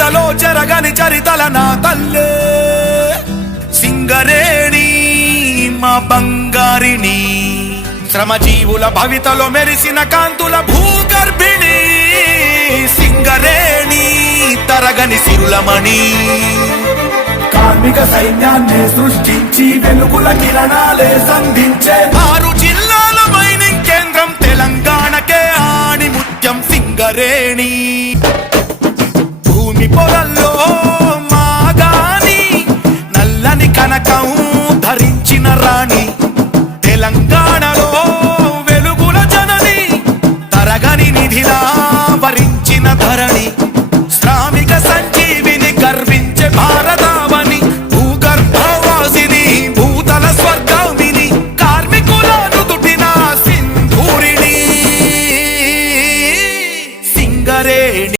సంపదలో చెరగని చరితల నా తల్లే సింగరేణి మా బంగారిని శ్రమజీవుల భవితలో మెరిసిన కాంతుల భూగర్భిణి సింగరేణి తరగని సిరులమణి కార్మిక సైన్యాన్ని సృష్టించి వెలుగుల కిరణాలే సంధించే 6 జిల్లాల మైనింగ్ కేంద్రం తెలంగాణకే ఆణిముత్యం సింగరేణి భూమి పొరల్లో మాగాని నల్లని కనకం ధరించిన రాణి తెలంగాణలో వెలుగుల జనని తరగని నిధిలా వరించిన ధరణి